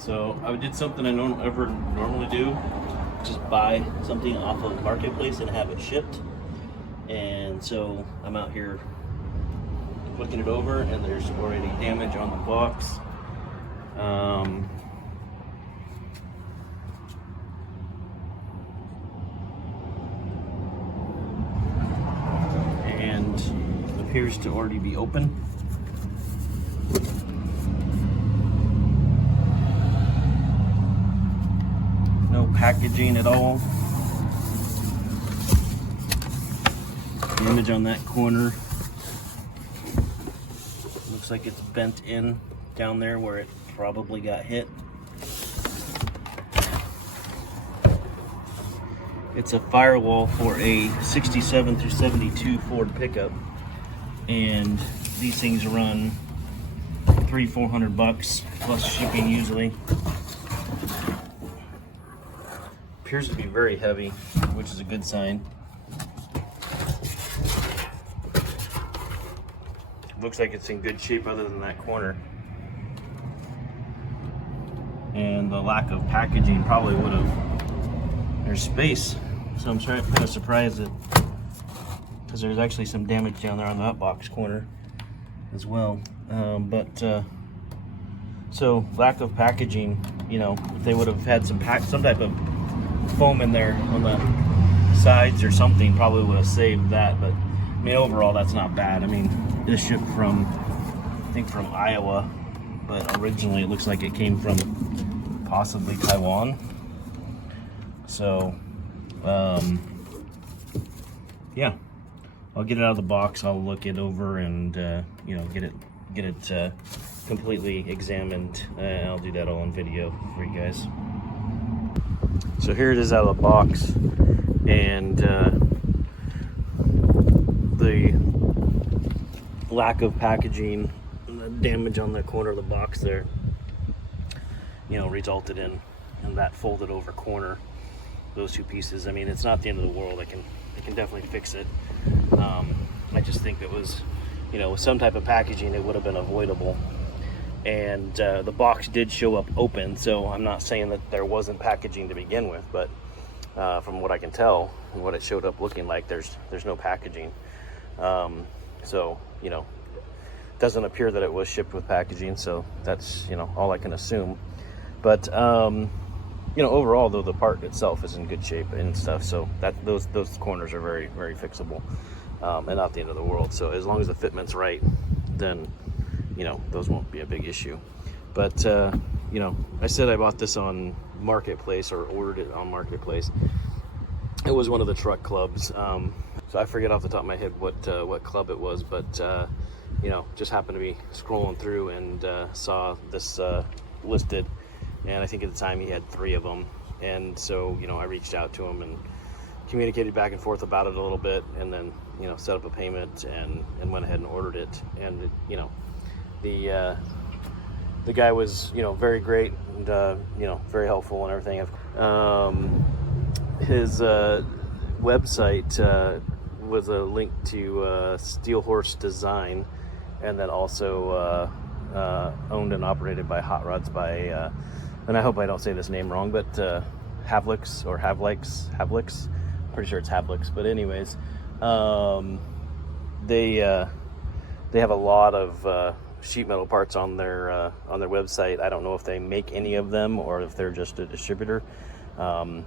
So I did something I don't ever normally do, just buy something off of Marketplace and have it shipped. And so I'm out here looking it over, and there's already damage on the box. And appears to already be open. No packaging at all. Damage on that corner. Looks like it's bent in down there where it probably got hit. It's a firewall for a 67 through 72 Ford pickup, and these things run $300-400 plus shipping usually. Appears to be very heavy, which is a good sign. Looks like it's in good shape other than that corner. And the lack of packaging probably would have, there's space. So I'm kind of surprised that, because there's actually some damage down there on that box corner as well. So lack of packaging, you know, if they would have had some type of foam in there on the sides or something, probably would have saved that. But I mean, overall, that's not bad. I mean, this shipped from, I think from Iowa, but originally it looks like it came from possibly Taiwan. So, yeah, I'll get it out of the box. I'll look it over and you know, get it completely examined. I'll do that all on video for you guys. So here it is out of the box, and the lack of packaging and the damage on the corner of the box there, you know, resulted in that folded over corner, those two pieces. I mean, it's not the end of the world. I can definitely fix it. I just think it was, you know, with some type of packaging, it would have been avoidable. And the box did show up open, so I'm not saying that there wasn't packaging to begin with, but from what I can tell and what it showed up looking like, there's no packaging. So, you know, it doesn't appear that it was shipped with packaging, so that's, you know, all I can assume. But you know, overall though, the part itself is in good shape and stuff, so that those corners are very, very fixable, and not the end of the world. So as long as the fitment's right, then, you know, those won't be a big issue. But you know, I said I bought this on Marketplace, or ordered it on Marketplace. It was one of the truck clubs, so I forget off the top of my head what club it was, but you know, just happened to be scrolling through and saw this listed, and I think at the time he had 3 of them. And so, you know, I reached out to him and communicated back and forth about it a little bit, and then, you know, set up a payment and went ahead and ordered it. And you know, the guy was, you know, very great and you know, very helpful and everything. His website was a link to Steel Horse Design, and then also owned and operated by Hot Rods by and I hope I don't say this name wrong, but Havlix, pretty sure it's Havlix. But anyways, they have a lot of sheet metal parts on their website. I don't know if they make any of them or if they're just a distributor. I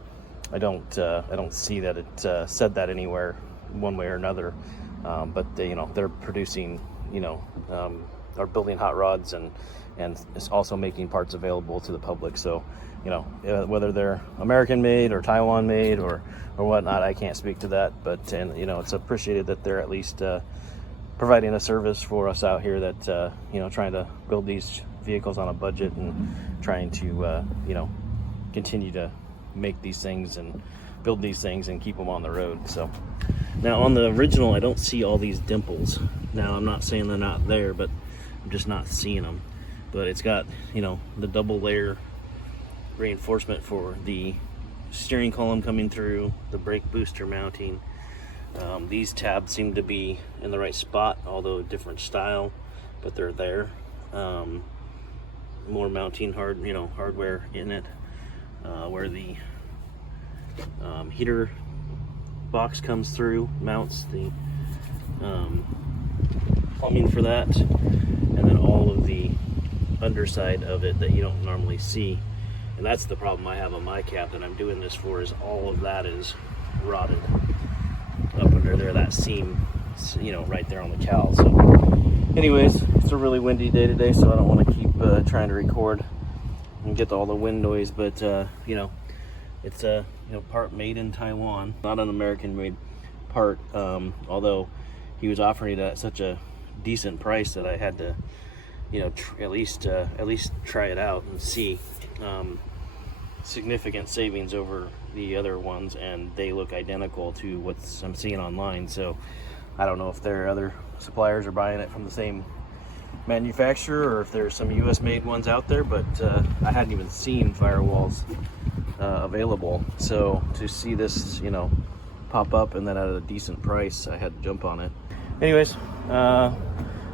don't see that it said that anywhere one way or another. But they, you know, they're producing, you know, are building hot rods and it's also making parts available to the public. So, you know, whether they're American made or Taiwan made or whatnot, I can't speak to that. But, and you know, it's appreciated that they're at least providing a service for us out here that, you know, trying to build these vehicles on a budget and trying to, you know, continue to make these things and build these things and keep them on the road. So now on the original, I don't see all these dimples. Now I'm not saying they're not there, but I'm just not seeing them. But it's got, you know, the double layer reinforcement for the steering column coming through, the brake booster mounting. These tabs seem to be in the right spot, although different style, but they're there. more mounting hardware in it, where the heater box comes through, mounts the plumbing for that, and then all of the underside of it that you don't normally see. And that's the problem I have on my cab that I'm doing this for, is all of that is rotted up under there, that seam, right there on the cowl. So anyways, it's a really windy day today, so I don't want to keep trying to record and get all the wind noise, but it's a part made in Taiwan, not an American made part, although he was offering it at such a decent price that I had to at least try it out and see. Significant savings over the other ones, and they look identical to what I'm seeing online. So I don't know if there are other suppliers are buying it from the same manufacturer, or if there's some US made ones out there, but I hadn't even seen firewalls available. So to see this pop up and then at a decent price, I had to jump on it. Anyways, I'm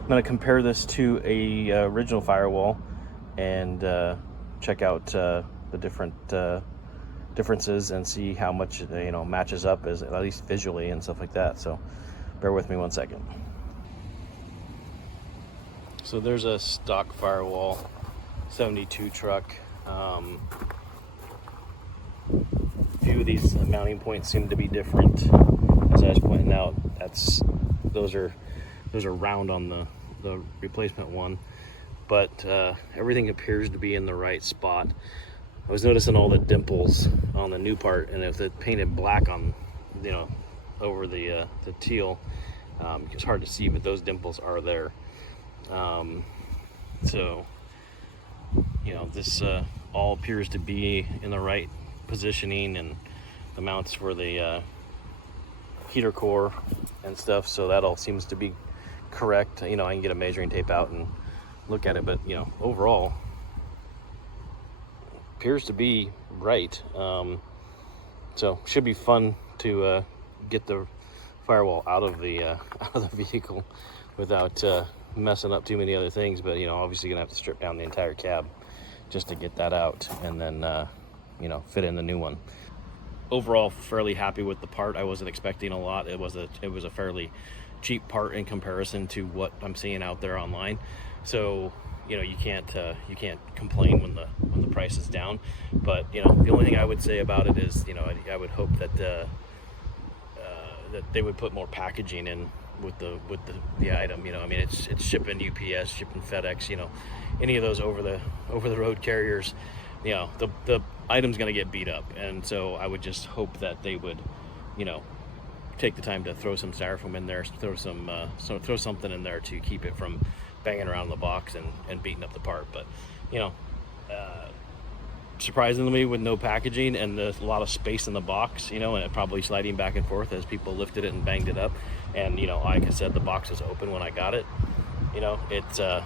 going to compare this to a original firewall and check out the different differences and see how much matches up, as at least visually and stuff like that. So bear with me 1 second. So there's a stock firewall 72 truck. A few of these mounting points seem to be different. As I was pointing out, those are round on the replacement one, but everything appears to be in the right spot. I was noticing all the dimples on the new part, and if it painted black on over the teal, it's hard to see, but those dimples are there. So this all appears to be in the right positioning, and the mounts for the heater core and stuff, so that all seems to be correct. I can get a measuring tape out and look at it, but overall appears to be right. So should be fun to get the firewall out of the vehicle without messing up too many other things. But obviously gonna have to strip down the entire cab just to get that out, and then fit in the new one. Overall, fairly happy with the part. I wasn't expecting a lot. It was a fairly cheap part in comparison to what I'm seeing out there online. So you can't complain when the price is down. But the only thing I would say about it is I would hope that that they would put more packaging in with the item. It's shipping UPS, shipping FedEx, any of those over the road carriers. The item's going to get beat up, and so I would just hope that they would take the time to throw some styrofoam in there, throw something in there to keep it from banging around the box and beating up the part. But surprisingly, with no packaging and there's a lot of space in the box, and it probably sliding back and forth as people lifted it and banged it up, and like I said, the box was open when I got it. It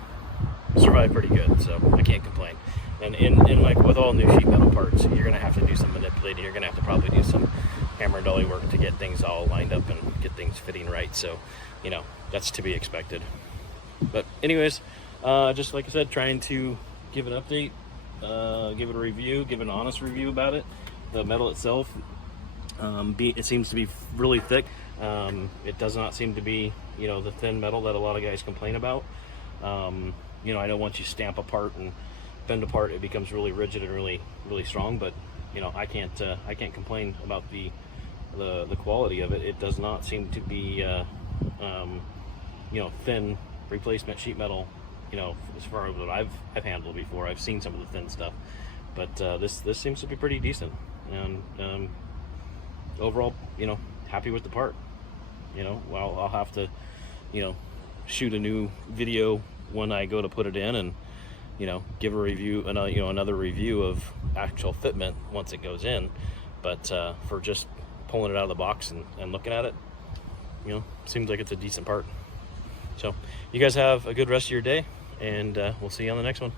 survived pretty good, so I can't complain. And in like with all new sheet metal parts, you're gonna have to do some manipulating. You're gonna have to probably do some hammer and dolly work to get things all lined up and get things fitting right. So that's to be expected. But anyways, just like I said, trying to give an update, give it a review, give an honest review about it. The metal itself, it seems to be really thick. It does not seem to be the thin metal that a lot of guys complain about. I know once you stamp a part and bend apart, it becomes really rigid and really strong. But I can't complain about the quality of it. It does not seem to be thin replacement sheet metal. As far as what I've handled before, I've seen some of the thin stuff, but this seems to be pretty decent. And overall, happy with the part. Well, I'll have to shoot a new video when I go to put it in, and give a review, another review of actual fitment once it goes in. But for just pulling it out of the box and looking at it, seems like it's a decent part. So you guys have a good rest of your day, and we'll see you on the next one.